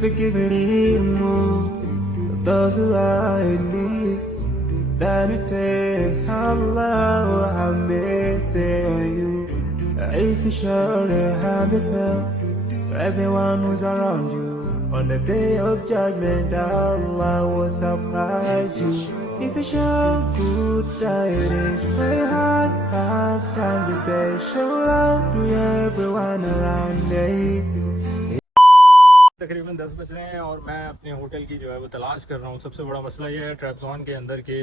forgive me more for those who are in need. That you take how love I may say on you. If you show the have yourself for everyone who's around you. On the day of judgment, Allah will surprise you. If you show good tidings, pray hard 5 times a day. Show love to everyone around you. तकरीबन 10 बज रहे हैं और मैं अपने hotel की जो है वो तलाश कर रहा हूँ। सबसे बड़ा मसला ये है ट्रैपजॉन के अंदर के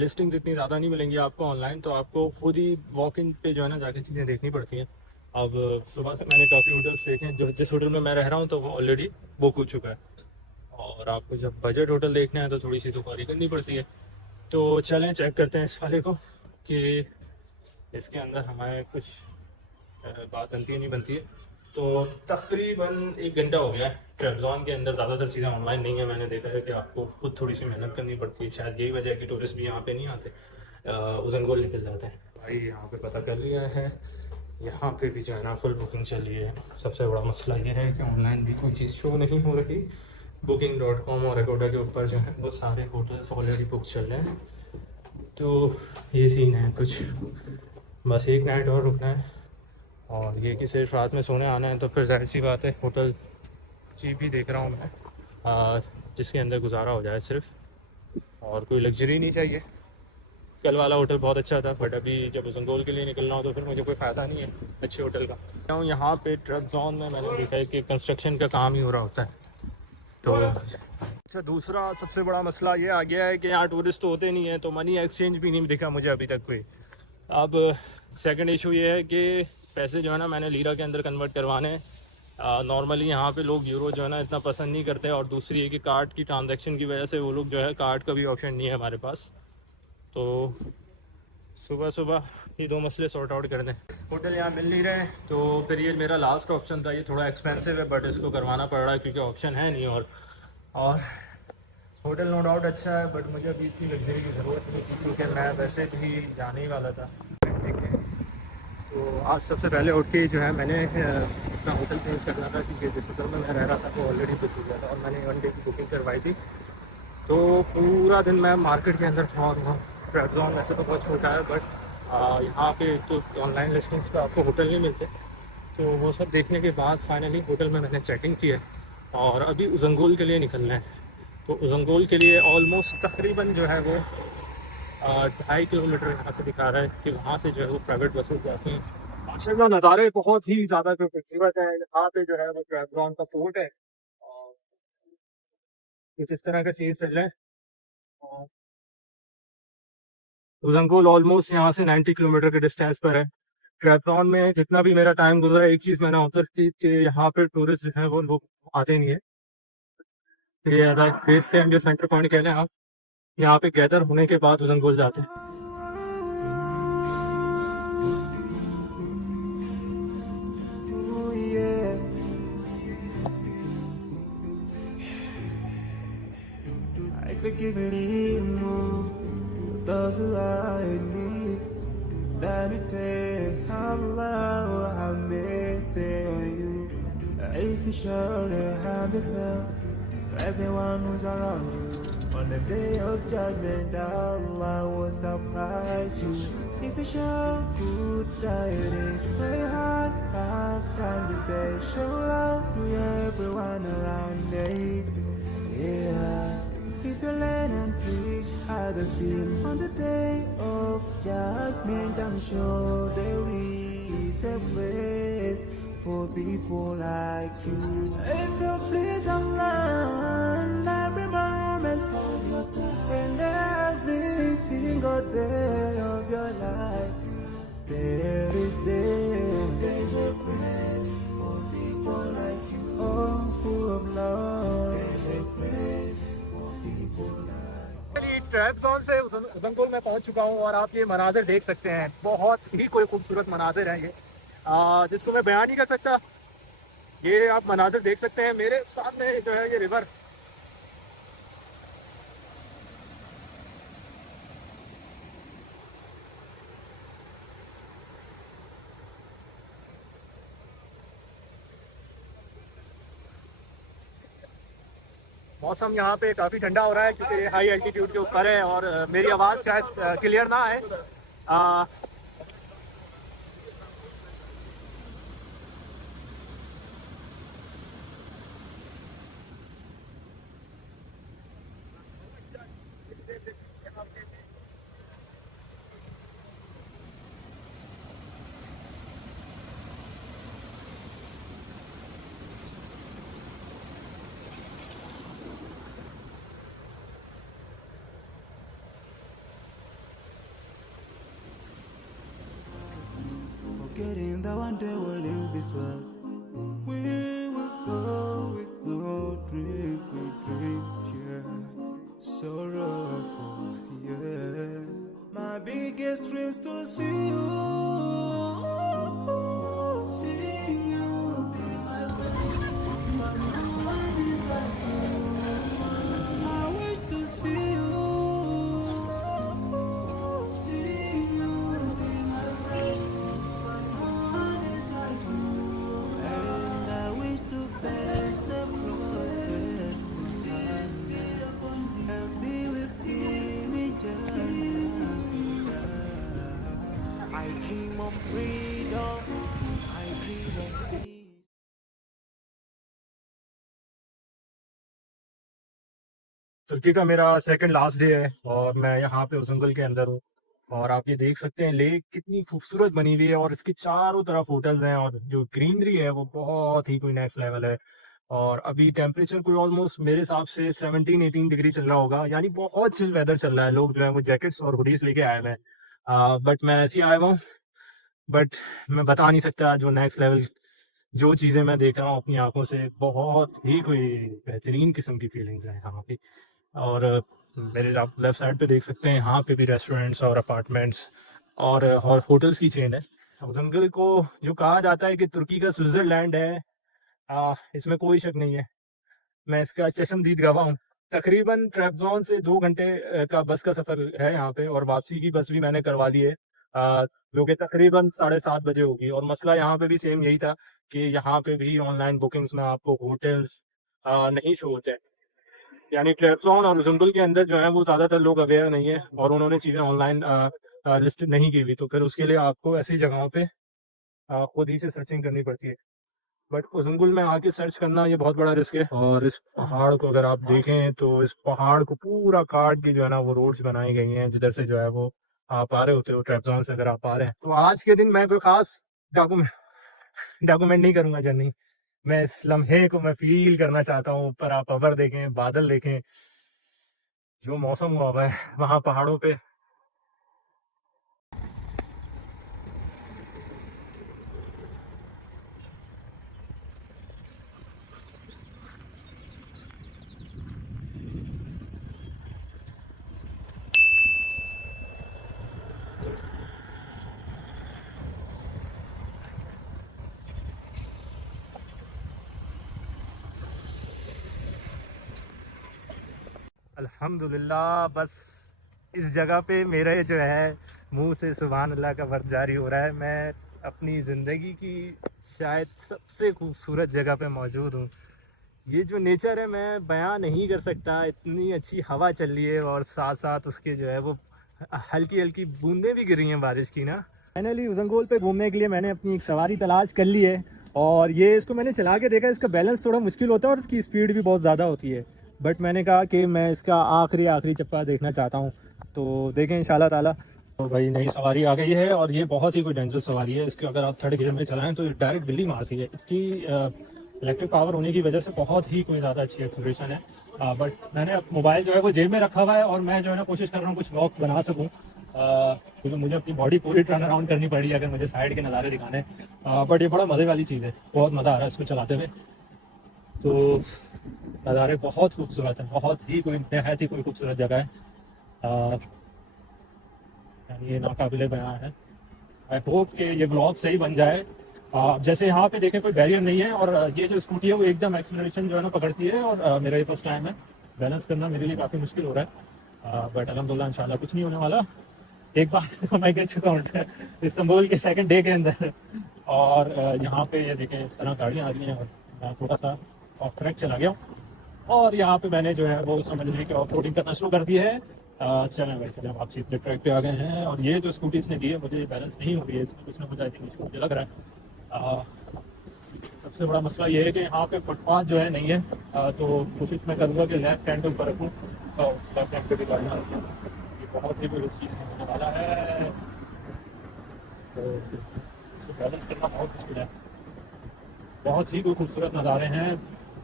लिस्टिंग्स इतनी ज़्यादा नहीं मिलेंगी आपको ऑनलाइन, तो आपको खुद ही वॉक इन पे जो है ना जाके चीज़ें देखनी पड़ती हैं। अब सुबह से मैंने काफ़ी होटल्स देखे हैं, जो जिस होटल में मैं रह रहा हूँ तो वो ऑलरेडी बुक हो चुका है, और आपको जब बजट होटल देखना है तो थोड़ी सी दुकानी करनी पड़ती है। तो चलें चेक करते हैं इस वाले को कि इसके अंदर हमारे कुछ बात बनती है नहीं बनती है। तो तकरीबन 1 घंटा हो गया है ट्रैपजॉन के अंदर, ज़्यादातर चीज़ें ऑनलाइन नहीं है। मैंने देखा है कि आपको खुद थोड़ी सी मेहनत करनी पड़ती है, शायद यही वजह है कि टूरिस्ट भी यहाँ पे नहीं आते, उजनगोल निकल जाते हैं। भाई यहाँ पे पता कर लिया है, यहाँ पे भी जो है ना फुल बुकिंग चल रही है। सबसे बड़ा मसला ये है कि ऑनलाइन भी कोई चीज़ शो नहीं हो रही। Booking.com और एकोडा के ऊपर जो है वो सारे होटल्स ऑलरेडी बुक चल रहे हैं। तो ये सीन है कुछ, बस एक नाइट और रुकना है, और ये कि सिर्फ रात में सोने आना है तो फिर जाहिर सी बात है होटल चीप ही देख रहा हूँ मैं, जिसके अंदर गुजारा हो जाए सिर्फ, और कोई लग्जरी नहीं चाहिए। कल वाला होटल बहुत अच्छा था, बट अभी जब उजनगोल के लिए निकलना हो तो फिर मुझे कोई फ़ायदा नहीं है अच्छे होटल का। यहाँ पे ट्रैपजॉन में मैंने देखा है कि कंस्ट्रक्शन का काम ही हो रहा होता है। तो अच्छा, दूसरा सबसे बड़ा मसला ये आ गया है कि यहाँ टूरिस्ट तो होते नहीं है, तो मनी एक्सचेंज भी नहीं दिखा मुझे अभी तक कोई। अब सेकंड इशू ये है कि पैसे जो है ना मैंने लीरा के अंदर कन्वर्ट करवाने हैं। नॉर्मली यहाँ पे लोग यूरो जो है ना इतना पसंद नहीं करते, और दूसरी है कि कार्ड की ट्रांजैक्शन की वजह से वो लोग जो है कार्ड का भी ऑप्शन नहीं है हमारे पास। तो सुबह सुबह ये 2 मसले सॉर्ट आउट कर दें। होटल यहाँ मिल नहीं रहे, तो फिर ये मेरा लास्ट ऑप्शन था। ये थोड़ा एक्सपेंसिव है बट इसको करवाना पड़ रहा है क्योंकि ऑप्शन है नहीं। और होटल नो डाउट अच्छा है, बट मुझे अभी इतनी लग्जरी की ज़रूरत नहीं थी क्योंकि मैं वैसे भी जाने ही वाला था। तो आज सबसे पहले उठ के जो है मैंने अपना होटल चेंज करना था, क्योंकि जिस होटल में मैं रह रहा था वो ऑलरेडी बुक हो गया था और मैंने 1 डे की बुकिंग करवाई थी। तो पूरा दिन मैं मार्केट के अंदर था। ट्रैपजॉन वैसे तो बहुत छोटा है, बट यहाँ पे तो ऑनलाइन लिस्टिंग्स पे आपको होटल नहीं मिलते। तो वो सब देखने के बाद फाइनली होटल में मैंने चेकिंग की है, और अभी उजनगोल के लिए निकलना है। तो उजनगोल के लिए ऑलमोस्ट तकरीबन जो है वो 2.5 किलोमीटर यहाँ से दिखा रहा है कि वहाँ से जो है वो प्राइवेट बसेस जाती हैं। माशाल्लाह नज़ारे बहुत ही ज़्यादा जो खूबसूरत है। यहाँ पे जो है वो ट्रैपजॉन का फोर्ट है, और कुछ इस तरह का चीज़ चल रहा है। और उजनगोल ऑलमोस्ट यहाँ से 90 किलोमीटर के डिस्टेंस पर है। ट्रैपजॉन में जितना भी मेरा टाइम गुजरा, एक चीज़ मैंने ऑब्जर्व की कि यहाँ पे टूरिस्ट जो है वो लोग आते नहीं है। ये अगर बेस कैंप जो सेंटर पॉइंट कह लें आप, यहाँ पे गैदर होने के बाद उजनगोल जाते हैं। Ooh, yeah. I forgive me more for those who are in need. That you take how love I may say on you. If you show the have yourself for everyone who's around you. On the day of judgment, Allah will surprise you. If you show good tidings, pray hard 5 times a day. Show love to everyone around you. Yeah. If you learn and teach others still on the day of judgment, I'm sure there is a place for people like you. If you please Allah, every moment of your time and every single day of your life, there's a place for people like you. Oh, full of love. There's a place for people like you. ट्रैपजॉन से उजनगोल में पहुंच चुका हूं, और आप ये मनाजिर देख सकते हैं। बहुत ही कोई खूबसूरत मनाजिर हैं ये, जिसको मैं बयान नहीं कर सकता। ये आप मनाजिर देख सकते हैं मेरे सामने जो है ये रिवर। मौसम यहाँ पे काफ़ी ठंडा हो रहा है क्योंकि हाई एल्टीट्यूड के ऊपर है और मेरी आवाज़ शायद क्लियर ना आए। Forgetting that one day we'll leave this world. We will go with no drink, we drink, yeah. Sorrowful, yeah. My biggest dreams to see you. Seeing you be my friend. My mind is like you. I wish to see you. Seeing you be my friend. And I wish to face the prophet and be with him in Jannah. I dream of freedom, I dream of peace. तुर्की का मेरा second last day है और मैं यहाँ पे उजंगल के अंदर हूँ और आप ये देख सकते हैं लेक कितनी खूबसूरत बनी हुई है और इसके चारों तरफ होटल्स हैं और जो ग्रीनरी है वो बहुत ही कोई नेक्स्ट लेवल है। और अभी टेम्परेचर कोई ऑलमोस्ट मेरे हिसाब से 17-18 डिग्री चल रहा होगा, यानी बहुत चिल वेदर चल रहा है। लोग जो है वो जैकेट्स और हुडीज लेके आए हुए हैं, बट मैं ऐसे ही आया हुआ हूँ। बट मैं बता नहीं सकता जो नेक्स्ट लेवल जो चीज़ें मैं देख रहा हूँ अपनी आंखों से, बहुत ही कोई बेहतरीन किस्म की फीलिंग्स हैं यहाँ पे। और मेरे आप लेफ्ट साइड पे देख सकते हैं यहाँ पे भी रेस्टोरेंट्स और अपार्टमेंट्स और होटल्स की चेन है। जंगल को जो कहा जाता है कि तुर्की का स्विट्जरलैंड है, इसमें कोई शक नहीं है। मैं इसका चश्मदीद गवाह हूँ। तकरीबन ट्रैबज़ोन से 2 घंटे का बस का सफ़र है यहाँ पे और वापसी की बस भी मैंने करवा ली है, जो कि तकरीबन 7:30 बजे होगी। और मसला यहाँ पे भी सेम यही था कि यहाँ पे भी ऑनलाइन बुकिंग्स में आपको होटल्स नहीं शो होते हैं, यानी ट्रैबज़ोन और जुंगल के अंदर जो है वो ज़्यादातर लोग अवेयर नहीं है और उन्होंने चीज़ें ऑनलाइन लिस्ट नहीं की हुई, तो फिर उसके लिए आपको ऐसी जगहों पे खुद ही से सर्चिंग करनी पड़ती है। बट उजंगुल में आके सर्च करना ये बहुत बड़ा रिस्क है। और इस पहाड़ को अगर आप देखें तो इस पहाड़ को पूरा काट के जो है ना वो रोड्स बनाई गई हैं, जिधर से जो है वो आप आ रहे होते हो ट्रैबज़ोन से अगर आप आ रहे हैं। तो आज के दिन मैं कोई खास डॉक्यूमेंट डॉक्यूमेंट नहीं करूंगा जर्नी, मैं इस लम्हे को मैं फील करना चाहता हूँ। ऊपर आप अबर देखें, बादल देखें, जो मौसम हुआ है वहाँ पहाड़ों पे। अल्हम्दुलिल्लाह, बस इस जगह पे मेरे जो है मुंह से सुभान अल्लाह का वर्द जारी हो रहा है। मैं अपनी ज़िंदगी की शायद सबसे खूबसूरत जगह पे मौजूद हूँ। ये जो नेचर है मैं बयां नहीं कर सकता। इतनी अच्छी हवा चल रही है और साथ साथ उसके जो है वो हल्की हल्की बूंदें भी गिर रही हैं बारिश की ना। फाइनली उजंगोल पे घूमने के लिए मैंने अपनी एक सवारी तलाश कर ली है और ये इसको मैंने चला के देखा। इसका बैलेंस थोड़ा मुश्किल होता है और इसकी स्पीड भी बहुत ज़्यादा होती है, बट मैंने कहा कि मैं इसका आखिरी चप्पा देखना चाहता हूँ, तो देखें इंशाल्लाह ताला। तो भाई नई सवारी आ गई है और ये बहुत ही कोई डेंजरस सवारी है। इसके अगर आप थर्ड गियर में चलाएं तो डायरेक्ट बिल्ली मारती है। इसकी इलेक्ट्रिक पावर होने की वजह से बहुत ही कोई ज़्यादा अच्छी एक्सेलरेशन है। बट मैंने मोबाइल जो है वो जेब में रखा हुआ है और मैं जो है ना कोशिश कर रहा हूँ कुछ व्लॉग बना सकूँ, क्योंकि मुझे अपनी बॉडी पूरी टर्न अराउंड करनी पड़ी अगर मुझे साइड के नज़ारे दिखाने। बट ये बड़ा मज़े वाली चीज़ है, बहुत मज़ा आ रहा है इसको चलाते हुए। तो नज़ारे बहुत खूबसूरत है, बहुत ही कोई नहायत ही कोई खूबसूरत जगह है। यानी ये नाकाबिले बयां है। आई होप कि ये ब्लॉग सही बन जाए। जैसे यहाँ पे देखें कोई बैरियर नहीं है और ये जो स्कूटी है वो एकदम एक्सेलरेशन जो है ना पकड़ती है और मेरा ये फर्स्ट टाइम है, बैलेंस करना मेरे लिए काफ़ी मुश्किल हो रहा है। बट अल्हम्दुलिल्लाह इंशाल्लाह कुछ नहीं होने वाला। एक बार तो मैं गिर चुका हूँ इस्तांबुल के सेकंड डे के अंदर। और यहाँ पे ये देखें इस तरह गाड़ियाँ आ रही हैं और मैं थोड़ा सा ऑफ ट्रैक चला गया हूँ। और यहाँ पे मैंने जो है वो समझ लीजिए कि ऑफ रोडिंग करना शुरू कर दी है। चलें भाई चलें, वापसी अपने ट्रैक पे आ गए हैं। और ये जो स्कूटी इसने दी है मुझे बैलेंस नहीं हो रही है, इसमें कुछ ना कुछ आई थिंक इसको मुझे लग रहा है। सबसे बड़ा मसला ये है कि यहाँ पे फुटपाथ जो है नहीं है। तो कोशिश मैं करूँगा कि लेफ्ट हैंड ऊपर रखूँ और लेफ्ट हैंड पे भी गाड़ी रखूँ। ये बहुत ही रिस्की होने वाला है, तो इसको बैलेंस करना बहुत मुश्किल है। बहुत ही कोई खूबसूरत नज़ारे हैं,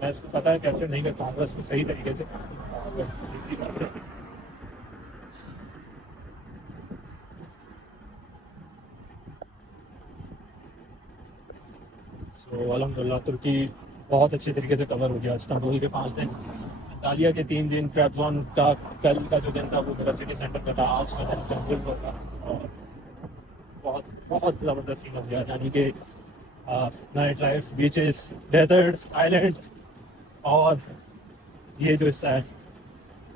मैं इसको पता है कैप्चर नहीं कर पाऊँगा इसको सही तरीके से। तो अल्हम्दुलिल्लाह तुर्की बहुत अच्छे तरीके से कवर हो गया। इस्तांबुल के 5 दिन, अंतालिया के 3 दिन, ट्रैबज़ॉन का कल का जो दिन था वो मेरा सिटी सेंटर में था, आज का दिन इस्तांबुल था। और बहुत बहुत ज़बरदस्त सीन हो गया, यानी कि night life, beaches, deserts, islands. और ये जो हिस्सा है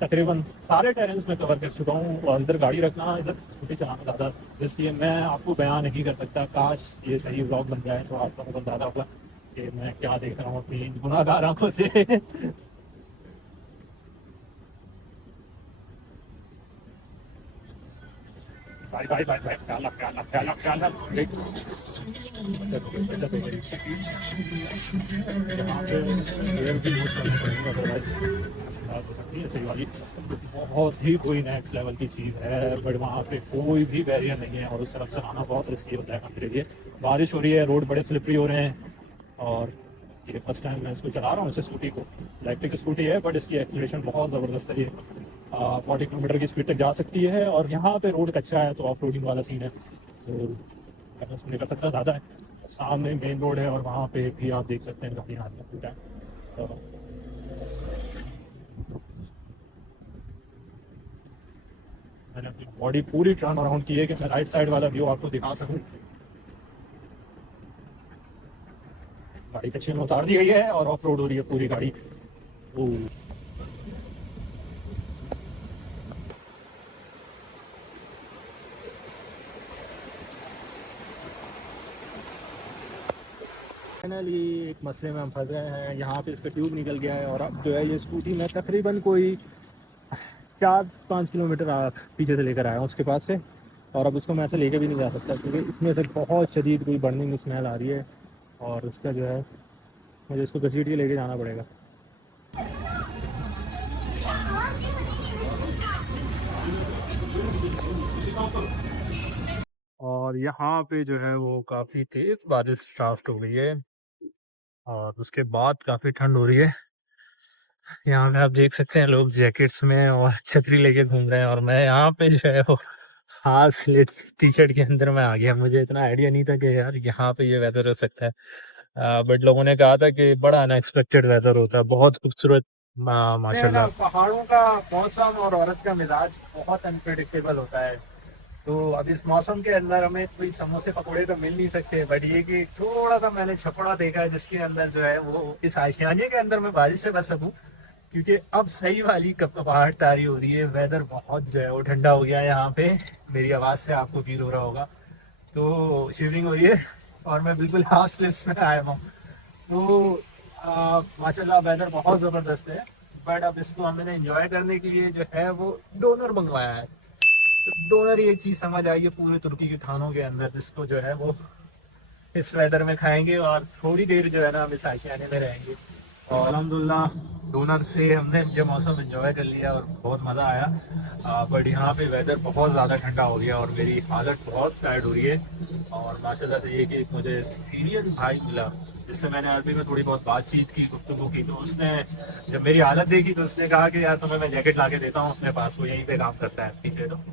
तकरीबन सारे टेरेंस में कवर कर चुका हूँ। और इधर गाड़ी रखना, इधर स्कूटी चलाना ज़्यादा, इसलिए मैं आपको बयान नहीं कर सकता। काश ये सही व्लॉग बन जाए तो आप लोगों को ज़्यादा होगा कि मैं क्या देख रहा हूँ अपनी गुनाहगार आंखों से। भाई भाई भाई भाई, प्याला प्याला प्याला प्याला। यहाँ पे एयर भी यूज़ करना पड़ेगा, अदरवाइज बात हो सकती है। सही वाली बहुत ही कोई नेक्स्ट लेवल की चीज़ है, बट वहाँ पे कोई भी बैरियर नहीं है और उस तरफ चलाना बहुत रिस्की होता है मेरे लिए। बारिश हो रही है, रोड बड़े स्लिपरी हो रहे हैं। और ये फर्स्ट टाइम मैं इसको चला रहा हूँ, इस स्कूटी को। इलेक्ट्रिक स्कूटी है बट इसकी एक्सीलरेशन बहुत ज़बरदस्त है। ये 40 किलोमीटर की स्पीड तक जा सकती है। और यहाँ पे रोड कच्चा है तो ऑफ रोडिंग वाला सीन है, तो सुनने का खतरा ज़्यादा है। सामने मेन रोड है और वहाँ पे भी आप देख सकते हैं गाड़ियाँ आती हैं पूरा। तो मैंने अपनी बॉडी पूरी टर्न अराउंड की है कि मैं राइट साइड वाला व्यू आपको दिखा सकूँ। गाड़ी कच्चे में उतार दी गई है और ऑफ रोड हो रही है पूरी गाड़ी। फाइनली एक मसले में हम फंस गए हैं, यहाँ पे इसका ट्यूब निकल गया है। और अब जो है ये स्कूटी मैं तकरीबन कोई 4-5 किलोमीटर पीछे से लेकर आया हूँ उसके पास से। और अब इसको मैं ऐसे लेके भी नहीं जा सकता क्योंकि इसमें से बहुत शदीद कोई बर्निंग स्मेल आ रही है। और उसका जो है मुझे इसको घसीट के लेके जाना पड़ेगा। और यहाँ पे जो है वो काफ़ी तेज़ बारिश स्टार्ट हो गई है और उसके बाद काफ़ी ठंड हो रही है। यहाँ पे आप देख सकते हैं लोग जैकेट्स में और छतरी लेके घूम रहे हैं और मैं यहाँ पे जो है वो हाफ स्लिट टी शर्ट के अंदर में आ गया। मुझे इतना आइडिया नहीं था कि यार यहाँ पे ये वेदर हो सकता है। बट लोगों ने कहा था कि बड़ा अनएक्सपेक्टेड वेदर होता है, बहुत खूबसूरत। माशाल्लाह पहाड़ों का मौसम और औरत का मिजाज बहुत अनप्रेडिक्टेबल होता है। तो अब इस मौसम के अंदर हमें कोई समोसे पकौड़े तो मिल नहीं सकते, बट ये कि थोड़ा सा मैंने छपड़ा देखा है जिसके अंदर जो है वो इस आशियाने के अंदर मैं बारिश से बच सकूं। क्योंकि अब सही वाली कपकपाहट तारी हो रही है, वेदर बहुत जो है वो ठंडा हो गया है यहाँ पे। मेरी आवाज़ से आपको फील हो रहा होगा, तो शिवरिंग हो रही है और मैं बिल्कुल हाफ स्लीव्स में आया हूँ। तो माशाल्लाह वेदर बहुत ज़बरदस्त है। बट अब इसको हमने एंजॉय करने के लिए जो है वो डोनर मंगवाया है। तो डोनर ये चीज़ समझ आई है पूरे तुर्की के खानों के अंदर, जिसको जो है वो इस वेदर में खाएंगे और थोड़ी देर जो है ना हम इस आशियाने में रहेंगे। और अल्हम्दुलिल्लाह डोनर से हमने जो मौसम एंजॉय कर लिया और बहुत मज़ा आया। बट यहाँ पे वेदर बहुत ज़्यादा ठंडा हो गया और मेरी हालत बहुत टायर्ड हो रही है। और माशाल्लाह से ये कि मुझे सीरियस भाई मिला जिससे मैंने अरबी में थोड़ी बहुत बातचीत की, गुफ्तगू की। तो उसने जब मेरी हालत देखी तो उसने कहा कि यार तुम्हें मैं जैकेट ला के देता हूँ अपने पास, वो यहीं पे काम करता है पीछे। तो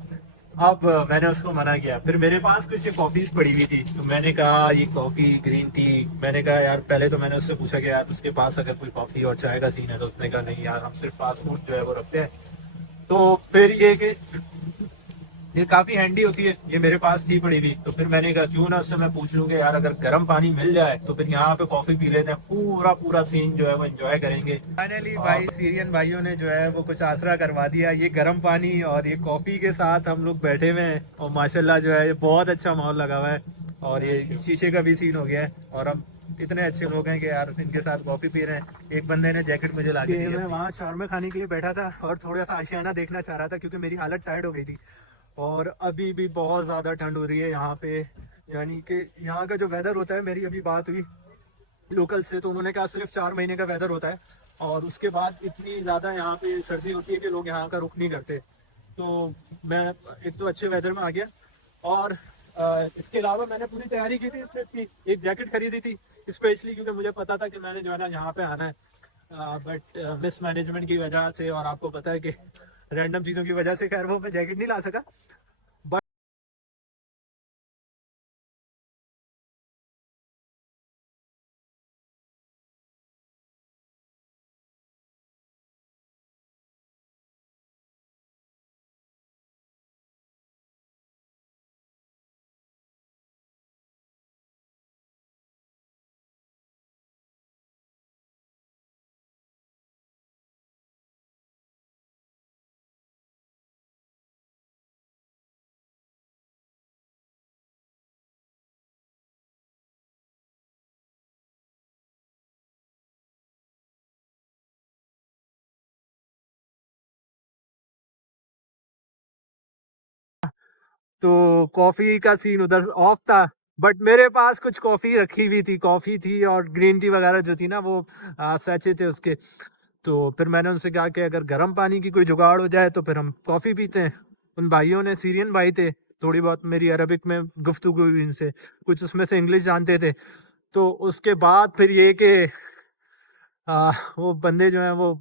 अब मैंने उसको मना किया। फिर मेरे पास कुछ ये कॉफ़ीज पड़ी हुई थी तो मैंने कहा ये कॉफ़ी ग्रीन टी, मैंने कहा यार पहले तो मैंने उससे पूछा कि यार उसके पास अगर कोई कॉफ़ी और चाय का सीन है, तो उसने कहा नहीं यार हम सिर्फ फास्ट फूड जो है वो रखते हैं। तो फिर ये कि ये काफ़ी हैंडी होती है, ये मेरे पास थी पड़ी हुई। तो फिर मैंने कहा क्यों ना उससे मैं पूछ लूँ कि यार अगर गर्म पानी मिल जाए तो फिर यहाँ पे कॉफ़ी पी लेते हैं, पूरा पूरा सीन जो है वो एंजॉय करेंगे। फाइनली भाई सीरियन भाइयों ने जो है वो कुछ आसरा करवा दिया, ये गर्म पानी और ये कॉफ़ी के साथ हम लोग बैठे हुए हैं। और माशाल्लाह जो है ये बहुत अच्छा माहौल लगा हुआ है और ये शीशे का भी सीन हो गया है। और अब इतने अच्छे लोग हैं कि यार इनके साथ कॉफ़ी पी रहे हैं। एक बंदे ने जैकेट मुझे ला के दी। मैं वहाँ शावरमा खाने के लिए बैठा था और थोड़ा सा आशियाना देखना चाह रहा था क्योंकि मेरी हालत टायर्ड हो गई थी। और अभी भी बहुत ज़्यादा ठंड हो रही है यहाँ पे, यानी कि यहाँ का जो वेदर होता है, मेरी अभी बात हुई लोकल से तो उन्होंने कहा सिर्फ 4 महीने का वेदर होता है और उसके बाद इतनी ज़्यादा यहाँ पे सर्दी होती है कि लोग यहाँ का रुख नहीं करते। तो मैं एक तो अच्छे वेदर में आ गया और इसके अलावा मैंने पूरी तैयारी की थी इस ट्रिप की। एक जैकेट खरीदी थी स्पेशली क्योंकि मुझे पता था कि मैंने जो है ना यहाँ पे आना है, बट मिस मैनेजमेंट की वजह से और आपको पता है कि रैंडम चीज़ों की वजह से खैर वो मैं जैकेट नहीं ला सका। तो कॉफी का सीन उधर ऑफ था, बट मेरे पास कुछ कॉफी रखी हुई थी, कॉफी थी और ग्रीन टी वगैरह जो थी ना वो सैचे थे उसके। तो फिर मैंने उनसे कहा कि अगर गर्म पानी की कोई जुगाड़ हो जाए तो फिर हम कॉफी पीते हैं। उन भाइयों ने, सीरियन भाई थे, थोड़ी बहुत मेरी अरबिक में गुफ्तगू हुई इनसे, कुछ उसमें से इंग्लिश जानते थे। तो उसके बाद फिर ये कि वो बंदे जो हैं वो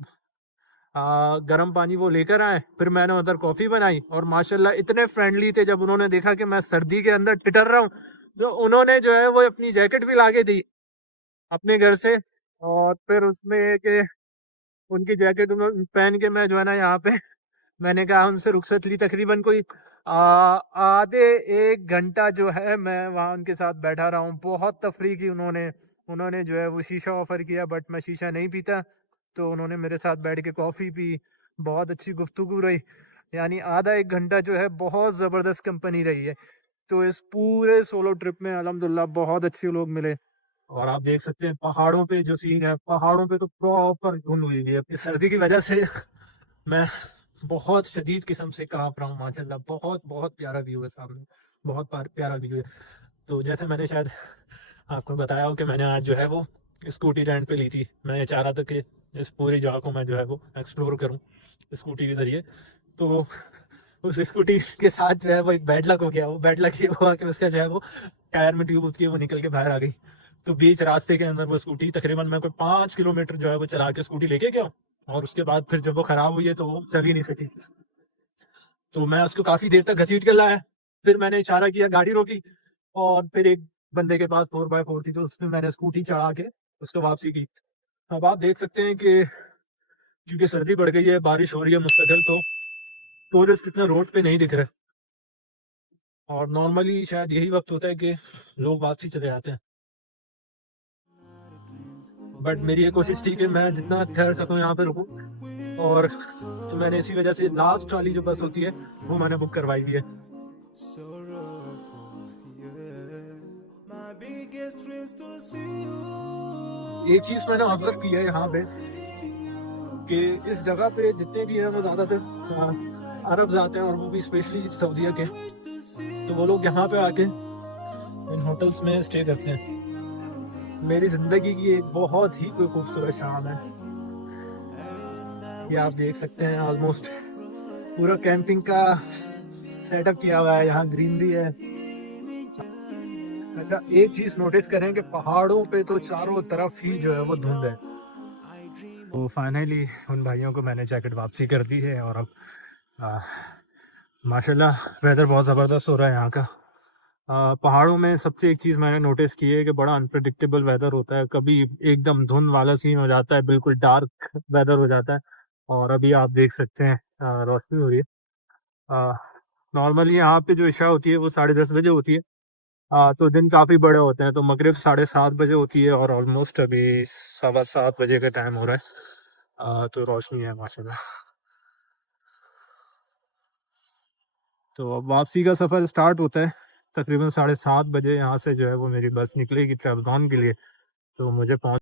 गर्म पानी वो लेकर आए, फिर मैंने उधर कॉफ़ी बनाई और माशाल्लाह इतने फ्रेंडली थे। जब उन्होंने देखा कि मैं सर्दी के अंदर टिटर रहा हूँ तो उन्होंने जो है वो अपनी जैकेट भी ला के दी अपने घर से। और फिर उसमें कि उनकी जैकेट पहन के मैं जो है ना यहाँ पे मैंने कहा उनसे रुखसत ली। तकरीबन कोई आधे 1 घंटा जो है मैं वहाँ उनके साथ बैठा रहा हूँ। बहुत तफरी की उन्होंने उन्होंने जो है वो शीशा ऑफर किया, बट मैं शीशा नहीं पीता, तो उन्होंने मेरे साथ बैठ के कॉफ़ी पी। बहुत अच्छी गुफ्तगू रही, यानी आधा 1 घंटा जो है बहुत ज़बरदस्त कंपनी रही है। तो इस पूरे सोलो ट्रिप में अल्हम्दुलिल्लाह बहुत अच्छे लोग मिले। और आप देख सकते हैं पहाड़ों पे जो सीन है, पहाड़ों पे तो प्रॉपर धुंध हुई है। इस सर्दी की वजह से मैं बहुत शदीद किस्म से कांप रहा हूँ। माशाल्लाह बहुत बहुत प्यारा व्यू है सामने, बहुत प्यारा व्यू है। तो जैसे मैंने शायद आपको बताया हो कि मैंने आज जो है वो स्कूटी रेंट पे ली थी। मैं चाह रहा था कि इस पूरी जगह को मैं जो है वो एक्सप्लोर करूँ स्कूटी के ज़रिए। तो उस स्कूटी के साथ जो है वो एक बैड लक हो गया। वो बैड लक ये हुआ कि उसका जो है वो टायर में ट्यूब होती है वो निकल के बाहर आ गई। तो बीच रास्ते के अंदर वो स्कूटी तकरीबन मैं कोई 5 किलोमीटर जो है वो चला के स्कूटी लेके गया और उसके बाद फिर जब वो खराब हुई है तो वो चल ही नहीं सकी। तो मैं उसको काफी देर तक घसीट कर लाया। फिर मैंने इशारा किया, गाड़ी रोकी और फिर एक बंदे के पास 4x4 थी तो उसमें मैंने स्कूटी चढ़ा के उसको वापसी की। अब आप देख सकते हैं कि क्योंकि सर्दी बढ़ गई है, बारिश हो रही है मुस्तकिल, तो टूरिस्ट इतना रोड पे नहीं दिख रहा। और नॉर्मली शायद यही वक्त होता है कि लोग वापसी चले जाते हैं, बट मेरी ये कोशिश थी कि मैं जितना ठहर सकूं यहाँ पे रुकूं। और तो मैंने इसी वजह से लास्ट वाली जो बस होती है वो मैंने बुक करवाई हुई है। एक चीज मैंने ऑब्जर्व की है यहाँ पे कि इस जगह पे जितने भी हैं वो ज्यादातर अरब आते हैं और वो भी स्पेशली सऊदीया के। तो वो लोग यहाँ पे आके इन होटल्स में स्टे करते हैं। मेरी जिंदगी की एक बहुत ही कोई खूबसूरत शाम है। ये आप देख सकते हैं ऑलमोस्ट पूरा कैंपिंग का सेटअप किया हुआ है, यहाँ ग्रीनरी है। अच्छा एक चीज नोटिस करें कि पहाड़ों पे तो चारों तरफ ही जो है वो धुंध है। तो फाइनली उन भाइयों को मैंने जैकेट वापसी कर दी है और अब माशाल्लाह वेदर बहुत ज़बरदस्त हो रहा है यहाँ का। पहाड़ों में सबसे एक चीज़ मैंने नोटिस की है कि बड़ा अनप्रडिक्टेबल वेदर होता है। कभी एकदम धुंध वाला सीन हो जाता है, बिल्कुल डार्क वेदर हो जाता है। और अभी आप देख सकते हैं रोशनी हो रही है। नॉर्मली यहाँ पे जो इशा होती है वो 10:30 बजे होती है। तो दिन काफ़ी बड़े होते हैं, तो मगरिब 7:30 बजे होती है और ऑलमोस्ट अभी 7:15 बजे का टाइम हो रहा है। तो रोशनी है माशाल्लाह। तो अब वापसी का सफ़र स्टार्ट होता है तकरीबन 7:30 बजे। यहाँ से जो है वो मेरी बस निकलेगी ट्रैवलॉन के लिए। तो मुझे पहुंच